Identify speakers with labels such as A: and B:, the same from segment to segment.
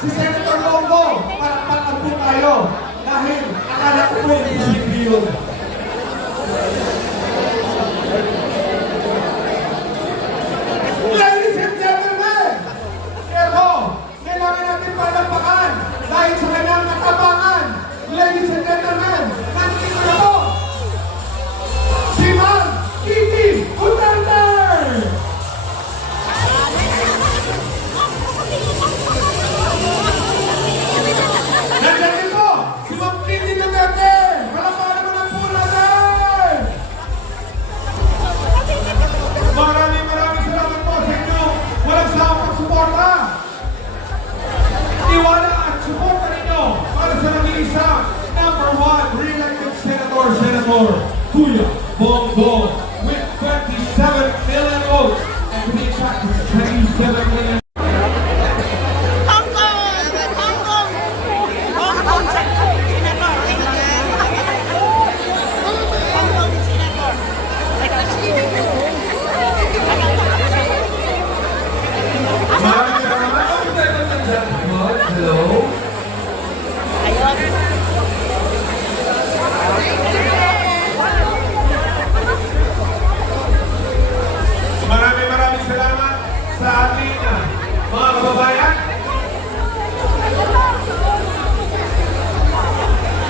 A: si Senator Bongo para pag-ampo tayo. Dahil akala ko po yung.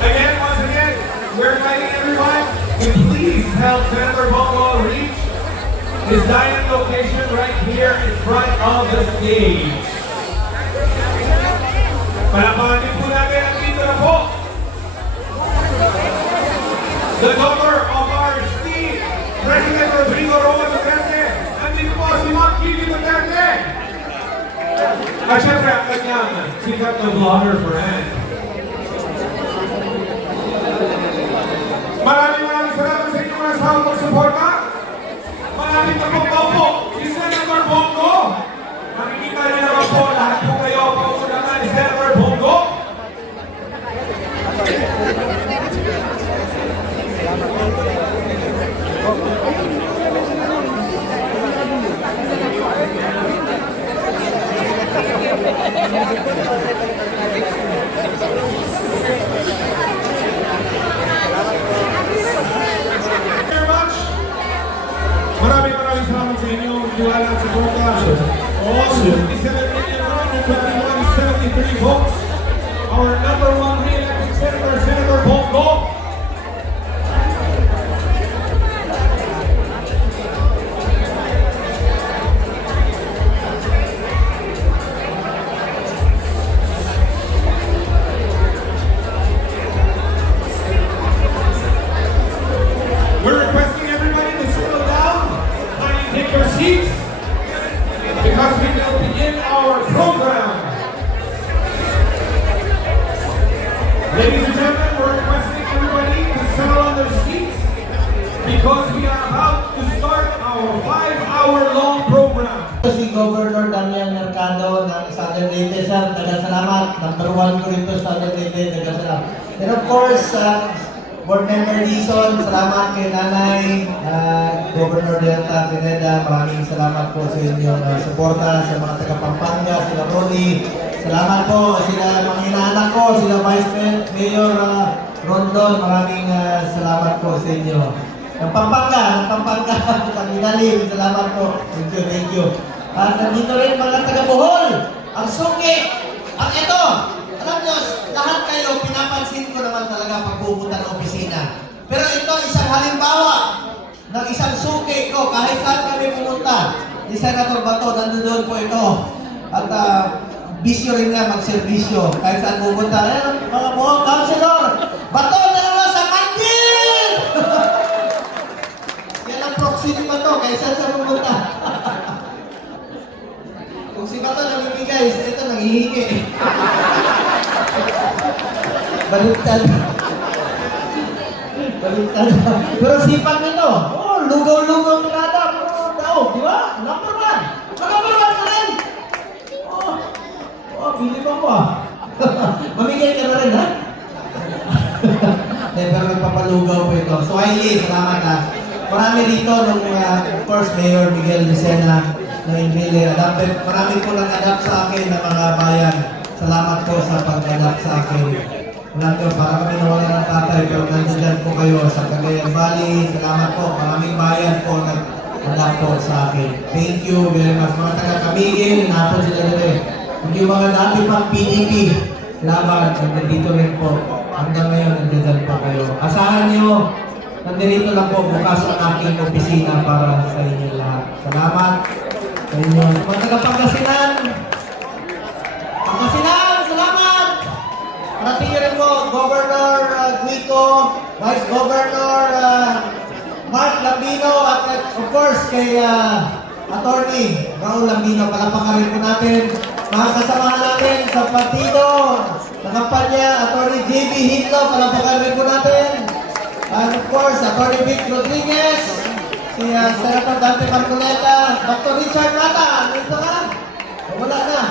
A: Again, once again, we're inviting everyone to please help Senator Bongo reach his dining location right here in front of the stage. The of our esteemed President Rodrigo At syempre ang kanyang sikat na vlogger friend. Maraming maraming salamat sa inyong mga sahang pagsuporta. Maraming kapagpaw po si Senator Bongo. Nakikita niyo naman po lahat po kayo pauunahan ni Senator Bongo. Awesome. 73. Number one
B: ko rito sa Leyte, taga-salamat. And of course, uh, Board Member Dizon, salamat kay Nanay, uh, Governor Delta Pineda, maraming salamat po sa inyong uh, suporta sa mga taga-Pampanga, sila Ronnie. Salamat po sila mga inaanak ko, sila Vice Mayor uh, Rondon, maraming uh, salamat po sa inyo. Ng Pampanga, ng Pampanga, Pagminalim, salamat po. Thank you, thank you. At nandito rin mga taga-Bohol, ang suki, ang ito. Alam nyo, lahat kayo, pinapansin ko naman talaga pag pupunta ng opisina. Pero ito, isang halimbawa ng isang suki ko, kahit saan kami pumunta. Ni Senator Bato, nandun po ito. At ah, bisyo rin nga magserbisyo. Kahit saan pupunta. Ayan, mga buhok, Councilor, Bato, dalawa sa kantin! Yan ang proxy ni Bato, kaya saan siya pumunta? Kung si Bato namimigay, ito nangihingi. Baliktad. Baliktad. Pero sipag nito. Oh, lugaw-lugaw na nada. Oh, daw. di ba? Number one. Number one ka rin. Oh, oh, bili mo ko ah. Mamigay ka na rin, ha? Hindi, pero nagpapalugaw po ito. So, Wiley, salamat ha. Marami rito nung, uh, of course, Mayor Miguel Lucena na Enrile. Adapted, marami po nang adapt sa akin ng mga bayan. Salamat po sa pag-adapt sa akin. Alam nyo, para kami nawala ng tatay, pero nandiyan po kayo sa Cagayan Valley. Salamat po. Maraming bayan po nag-adapt po sa akin. Thank you very much. Mga taga-Kamigil, napon sila rin. Yung mga dati pang PDP, laban, nandito rin po. Hanggang ngayon, nandiyan pa kayo. Asahan nyo, nandito lang po bukas ang aking opisina para sa inyo lahat. Salamat inyo. Mga taga-Pangasinan, Pangasinan, salamat! Parating nyo rin po, Governor uh, Guico, Vice Governor uh, Mark Lambino, at uh, of course kay uh, Attorney Raul Lambino. Palapakan rin po natin mga natin sa partido, sa kampanya, Attorney JB Hitlo, palapakan rin po natin. And of course, Attorney Vic Rodriguez, si uh, Senator Dante Marcoleta, Dr. Richard Mata, dito ka? Wala na.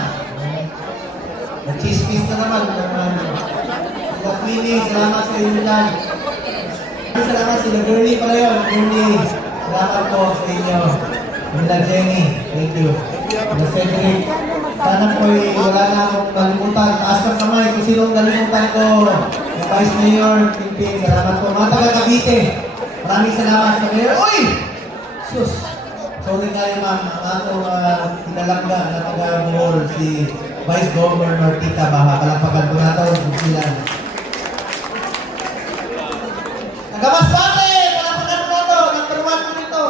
B: Nag-chismis na naman. Queenie, salamat sa inyo dyan. Salamat sila Girlie pala yun. Girlie, salamat po sa inyo. Sila Jenny, thank you. Sila Cedric, sana po wala na akong nalimutan. Taas ng kamay kung sinong nalimutan ko. Vice Mayor, Pimpin, salamat po. Mga taga Cavite, maraming salamat sa Mayor. Uy! Sus! Sorry kayo ma'am, ang atong uh, pinalangga na taga Bohol, si Vice Governor Tita Baha. Kalapagan po natin kung sila. Nagamasate! Kalapagan po natin! Number one po nito.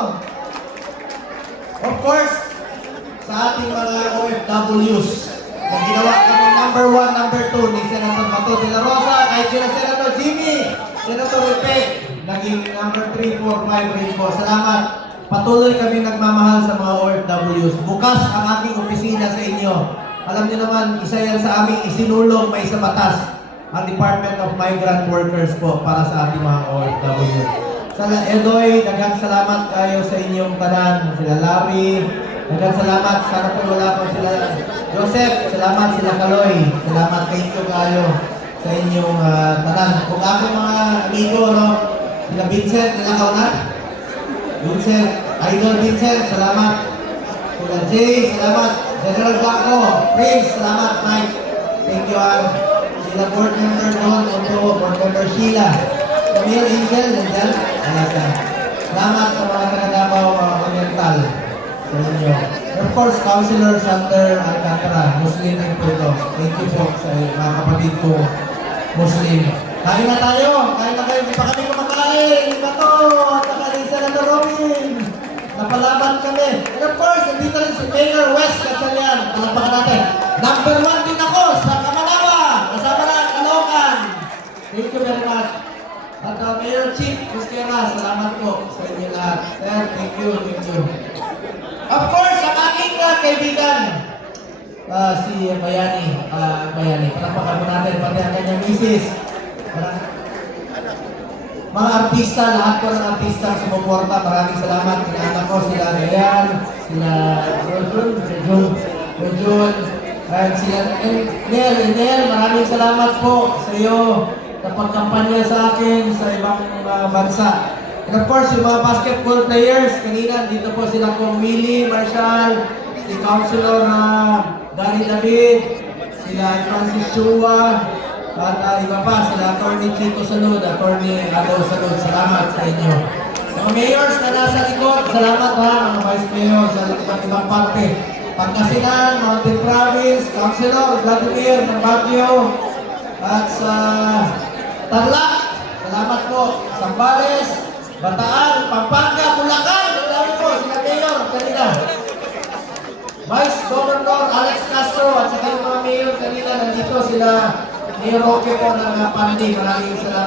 B: Of course, sa ating mga OFWs, na ginawa kami number one, number two ni Senator Bato de la Rosa, kay sila Senator Jimmy, Senator Repek, naging number 3, 4, 5 rin po. Salamat. Patuloy kami nagmamahal sa mga OFWs. Bukas ang aking opisina sa inyo. Alam niyo naman, isa yan sa aming isinulong may sa batas ang Department of Migrant Workers po para sa ating mga OFW. Sa Edoy, daghang salamat kayo sa inyong tanan. Sila Larry, daghang salamat. Sana po wala po sila. Joseph, salamat sila Kaloy. Salamat thank you kayo sa inyong uh, tanan. Kung ako mga amigo, no? Sila Vincent, nilakaw na? Vincent, Idol Vincent, salamat. Sila Jay, salamat. General Blanco, Prince, salamat. Mike, thank you. ah. Sila board member Don, Oto, board member Sheila. Camille Angel, nandyan? Alaga. Salamat sa mga taga Davao uh, Oriental sa of course, Councilor Sander Alcantara, Muslim po ito. Thank you po sa mga kapatid ko, Muslim. Kain na tayo! Kain na kayo! Hindi pa kami kumakain! Iba to! At saka ni Senator Robin! Napalaban kami. And of course, nandito rin si Mayor West Gatchalian. Palapakan natin. Number one din ako sa Kamalawa! Kasama na ang Kalokan! Thank you very much. At uh, Mayor Chief Crisquera, salamat po sa inyo lahat. Sir, thank you, thank you. Of course, ang aking uh, kaibigan, uh, si Bayani, uh, Bayani, panapakan mo natin, pati ang kanyang misis. Para- mga artista, lahat po ng artista ang sumuporta, maraming salamat. Kinaanak ko sila Gayan, sila Jun, Jun, and sila Nel, Nel, maraming salamat po sa iyo sa pagkampanya sa akin sa ibang uh, bansa. And of course, yung mga basketball players, kanina dito po sila kong Millie, Marshall, si Councilor uh, Gary David, sila Francis Chua, at uh, iba pa, sila Attorney Chico Salud, Attorney Ado Salud, salamat sa inyo. Mga mayors na nasa likod, salamat ha, mga vice mayor sa iba't ibang parte. Pangasinan, Mountain Province, Councilor Vladimir ng Baguio, at sa Tarlac, salamat po. Sambales, Bataan, Pampanga, Bulacan, dami po, sila mayor, kanina. Vice Governor Alex Castro at saka yung mga mayor kanina nandito sila Mayor Roque po ng uh, Pandi. Maraming salamat.